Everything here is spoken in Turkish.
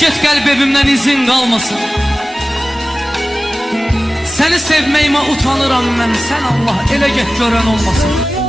get qəlb evimdən izin qalmasın. Səni sevməyimə utanıram mən, sən Allah elə get görən olmasın.